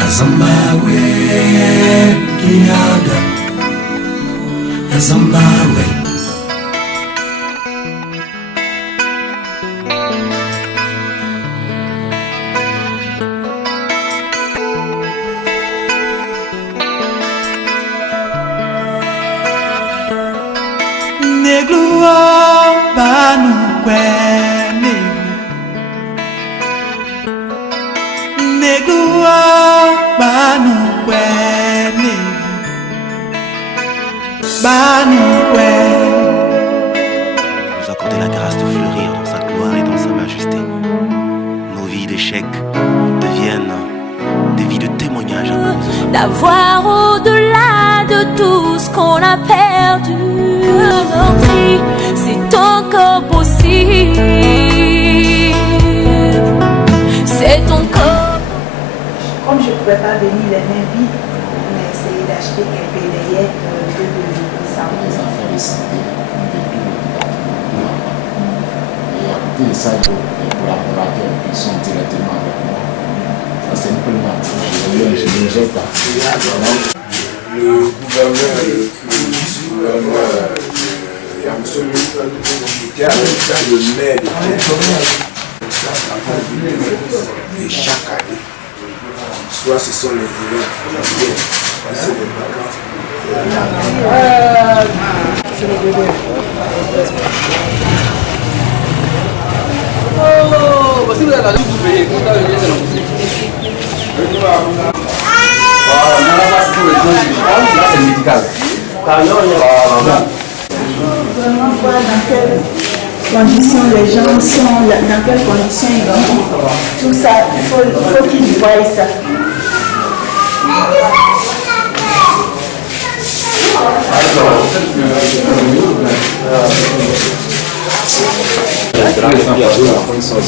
As on my way, Yaga. As on my way. Negluo banu kwe negluo banu kwe Nous accorder la grâce de fleurir dans sa gloire et dans sa majesté. Nos vies d'échecs deviennent des vies de témoignage. D'avoir au-delà de tout ce qu'on a perdu. C'est encore possible. C'est encore. Comme je ne pouvais pas venir les mains vides, on a essayé d'acheter quelques layettes de savon. Les affaires de santé, et à côté de ça, les collaborateurs qui sont directement avec moi. Ça, c'est un peu mal. Je ne gère pas. Le gouverneur, le vice-gouverneur Yamsou, était avec ça le maire de et chaque année, soit ce sont les élèves qui passer les vacances. Voici vous avez la liste, vous payez, vous avez c'est la musique. Là c'est médical. Vraiment voir dans quelles conditions les gens sont, dans quelles conditions ils vivent. Tout ça, il faut qu'ils voient ça.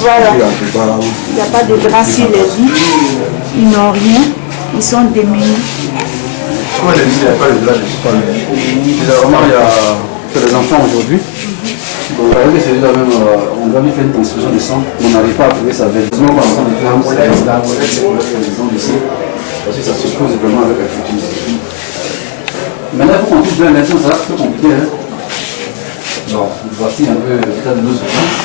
Voilà. Il n'y a pas de bras sur les vies. Ils n'ont rien. Ils sont démunis. Comment les il n'y a pas de village, je ne sais pas. Généralement, il y a les enfants aujourd'hui. Donc, avec ces là même, on doit lui faire une transfusion de sang. On n'arrive pas à trouver sa veine. Sinon, par exemple, les femmes, c'est la molette, c'est pour les gens de sang. Parce que ça se pose vraiment avec la fertilité. Maintenant, il faut qu'on touche bien l'intention, ça va être compliqué. Hein? Donc, voici un peu l'état de nos souffrances.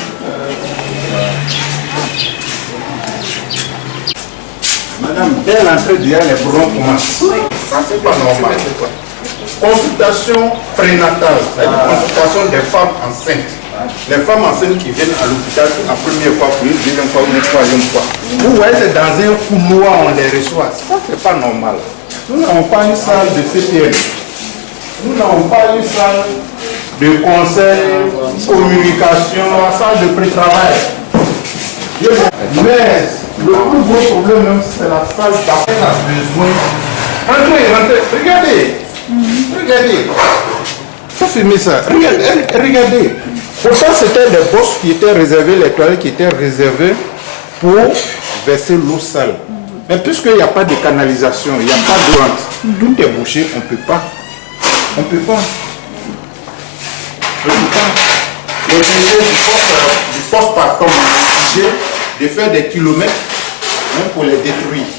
Madame, dès l'entrée d'hier, les problèmes commencent. Ça, c'est pas normal. Consultation prénatale, c'est-à-dire consultation des femmes enceintes. Les femmes enceintes qui viennent à l'hôpital la première fois, puis une deuxième fois, une troisième fois. Vous voyez, c'est dans un couloir, on les reçoit. Ça, c'est pas normal. Nous n'avons pas une salle de CPN. Nous n'avons pas une salle de conseil, communication, salle de pré-travail. Mais le plus gros problème, même, c'est la salle d'appel à besoin. Rentrez, rentrez, regardez. Regardez. Faut filmer ça. Regardez. Pourtant, c'était des bosses qui étaient réservées, les toilettes qui étaient réservées pour verser l'eau sale. Mais puisqu'il n'y a pas de canalisation, il n'y a pas de rente, tout est bouché, on ne peut pas. On ne peut pas. On ne peut pas. Les ingénieurs du poste par tombe sont obligés de faire des kilomètres, même pour les détruire.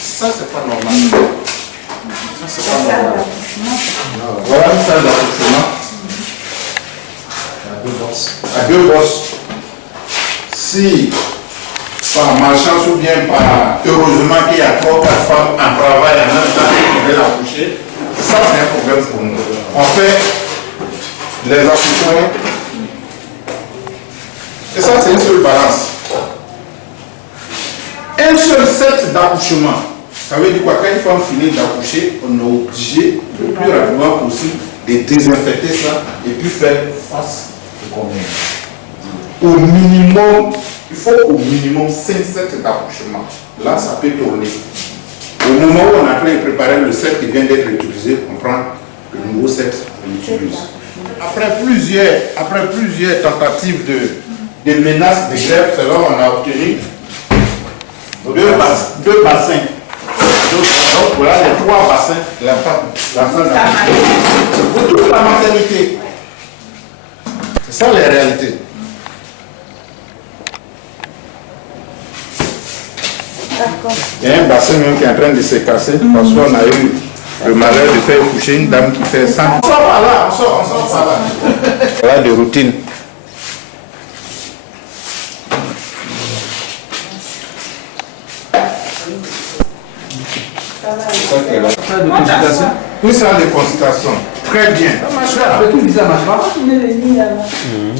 Ça, c'est pas normal. Ça, c'est pas normal. Voilà une salle d'accouchement. À deux bosses. Si, par malchance ou bien par heureusement qu'il y a 3 ou 4 femmes en travail en même temps qui veulent accoucher, ça c'est un problème pour nous. On fait les accouchements. Et ça c'est une seule balance. Un seul set d'accouchement. Ça veut dire quoi? Quand une femme finit d'accoucher, on est obligé le plus rapidement possible de désinfecter ça et puis faire face au minimum. Il faut au minimum 5 sets d'accouchement. Là, ça peut tourner. Au moment où on est en train de préparer le set qui vient d'être utilisé, on prend le nouveau set, on l'utilise. Après plusieurs tentatives de menaces de grève, c'est là qu'on a obtenu deux bassins. Donc voilà les 3 bassins, la salle d'accouchement. Pour toute la maternité. C'est ça les réalités. Il y a un bassin même qui est en train de se casser parce qu'on a eu le malheur de faire coucher une dame qui fait 100. On sort par là, on sort par là. Voilà de routine. Tout ça de consultation. Très bien. Avec une visa marche pas.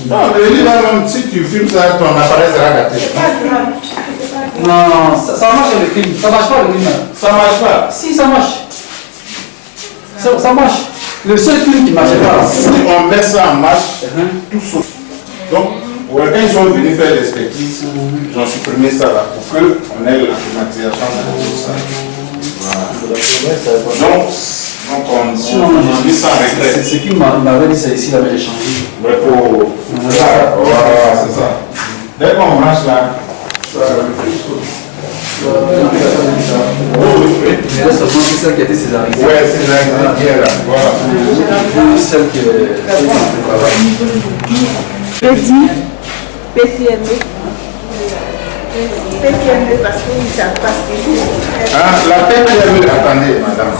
Non, le lit là, même si tu filmes ça, ton appareil sera gâté. Non, ça marche le crime. Ça marche pas le crime. Ça marche pas. Si, ça marche. Ça marche. Le seul film qui ne marchait pas. Si on met ça en marche, tout sauf. Donc, quand ils sont venus faire l'expertise, ils ont supprimé ça là pour qu'on ait la climatisation de tout ça. Voilà. Donc on dit ça avec c'est ce qui m'avait dit, c'est ici, là, mais j'ai changé. Ouais, voilà, c'est ça. Dès qu'on marche là, ça mais là, seulement c'est celle qui a été césarisée. ouais, c'est là, voilà. Celle qui est. Jeudi, PTME. PTME parce qu'ils ne savent pas ce qu'ils font. La PTME, attendez, madame.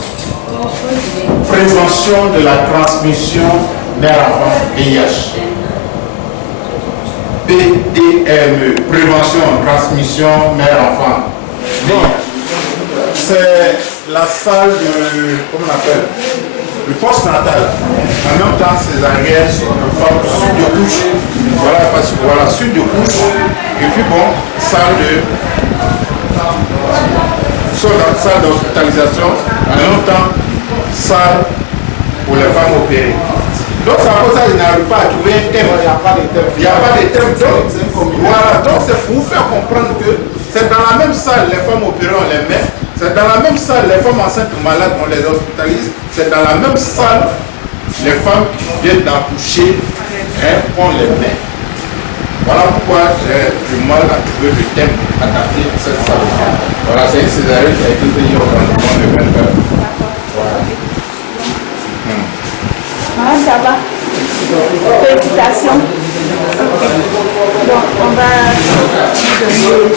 Prévention de la transmission mère-enfant VIH. PTME, prévention, transmission mère-enfant VIH. C'est la salle de, comment on appelle, le post-natal. En même temps, césarienne, suite de couche. Voilà, parce que voilà, suite de couche. Et puis bon, salle d'hospitalisation. En même temps, salle pour les femmes opérées. Donc c'est pour ça qu'ils n'arrivent pas à trouver un thème. Il n'y a pas de thème. Il n'y a pas de thème. Voilà, donc c'est pour vous faire comprendre que c'est dans la même salle, les femmes opérées, on les met. C'est dans la même salle, les femmes enceintes ou malades, on les hospitalise. C'est dans la même salle, les femmes qui viennent d'accoucher, on les met. Voilà pourquoi j'ai du mal à trouver le thème adapté à cette salle. Voilà, c'est une césarienne qui a été payée au rendement de 20 heures. Voilà. Ça va. Félicitations. Donc, on va donner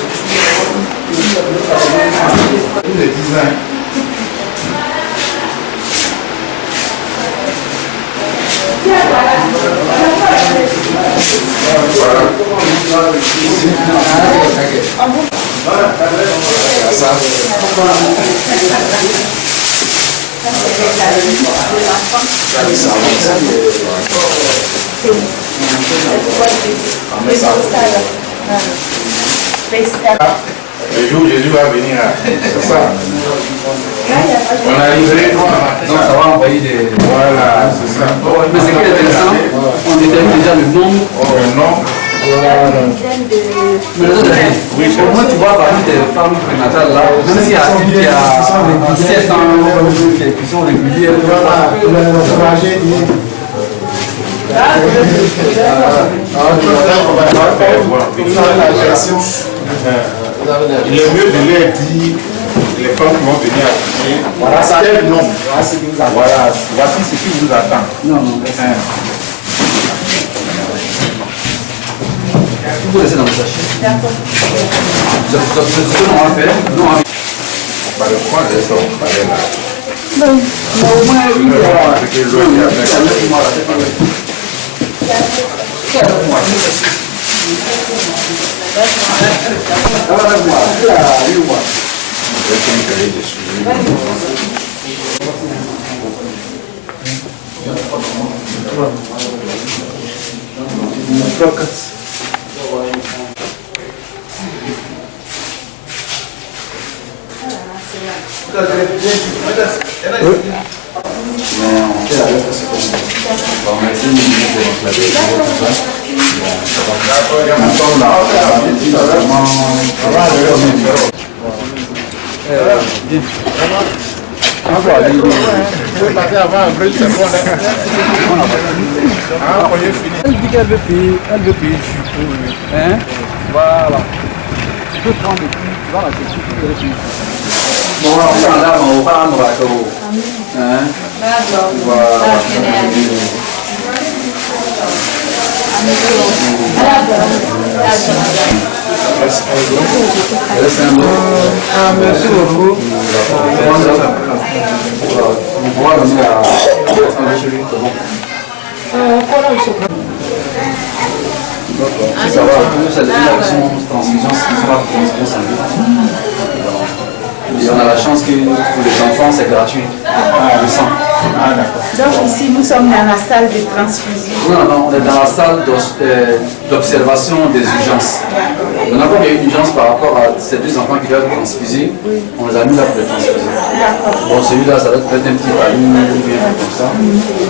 tous les 10 ans. Le jour où Jésus va venir, c'est ça. On a livré quoi? Donc ça va envoyer des. Voilà, c'est ça. Mais ce qui est intéressant, on détermine déjà le nombre. Le nom. Mais les autres, oui, moi tu vois parmi tes femmes prénatales là, même s'il y a une qui a 7 ans, qui sont régulières, il est mieux de leur dire les femmes qui vont venir accoucher. Voilà, quel nom. Voilà, voici ce qui vous attend. non, non. Vous laissez dans le sachet. D'accord. C'est ce que l'on va faire. Non, On va le prendre et ça, on va aller là. Non, mais au moins, oui. Avec le loin qui est avec. elle dit qu'elle veut payer, du hein? Voilà. Tu peux prendre le prix, tu vas la question, tu peux payer. Bon, on va là, on va prendre la cadeau. Hein? Voilà. Merci beaucoup. On va donner à si ça va un peu, ça devient l'action transfusion, ce qui sera transfusion sanguine. Et on a la chance que pour les enfants, c'est gratuit. Le sang. Donc ici, nous sommes dans la salle de transfusion. Non, on est dans la salle d'observation des urgences. On a pas une urgence par rapport à ces deux enfants qui doivent transfuser. On les a mis là pour les transfuser. Bon, celui-là, ça va être peut-être un petit palier, ou bien comme ça.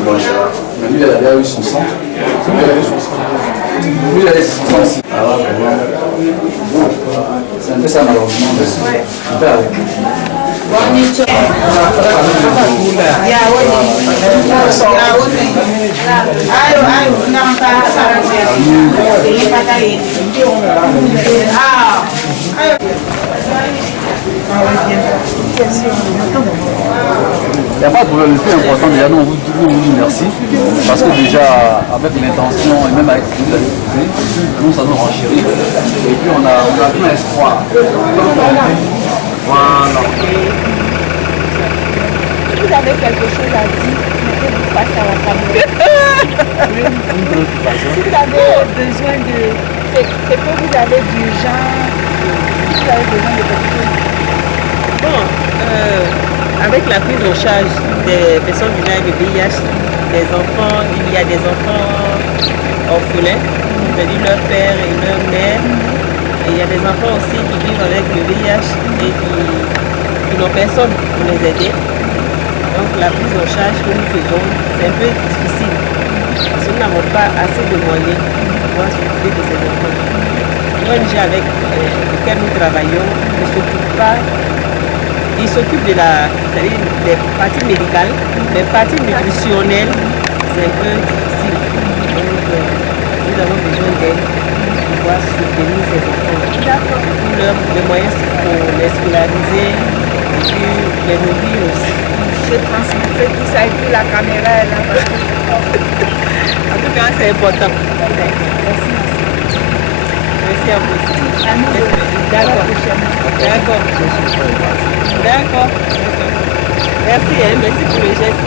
Bon, mais lui, il a eu son sang. Lui, il a eu son sang aussi. Alors, c'est un peu ça, malheureusement. On fait avec. Il n'y a pas de problème. Le plus important, déjà, nous, on vous dit merci. Parce que déjà, avec l'intention et même avec ce que vous avez fait, nous, ça nous renchérit. Et puis, on a plein d'espoir. Voilà. Vous avez quelque chose à dire, mettez-vous face à la caméra. Si vous avez besoin de... C'est que vous avez d'urgence, si vous avez besoin de quelque chose. Bon, avec la prise en charge des personnes vulnérables de VIH, des enfants, il y a des enfants orphelins, c'est-à-dire leur père et leur mère. Et il y a des enfants aussi qui vivent avec le VIH et qui n'ont personne pour les aider. Donc la prise en charge que nous faisons, c'est un peu difficile. Parce que nous n'avons pas assez de moyens pour pouvoir s'occuper de ces enfants. L'ONG avec lequel nous travaillons ne s'occupe pas. Il s'occupe des parties médicales, mais parties nutritionnelles, c'est un peu difficile. Donc nous avons besoin d'aide pour pouvoir soutenir ces enfants. Les moyens pour les scolariser et puis les nourrir aussi. Je transmettrai tout ça et puis la caméra est là. En tout cas, c'est important. Merci à vous. D'accord. D'accord. Merci, merci pour le geste.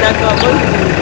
D'accord, bonne journée.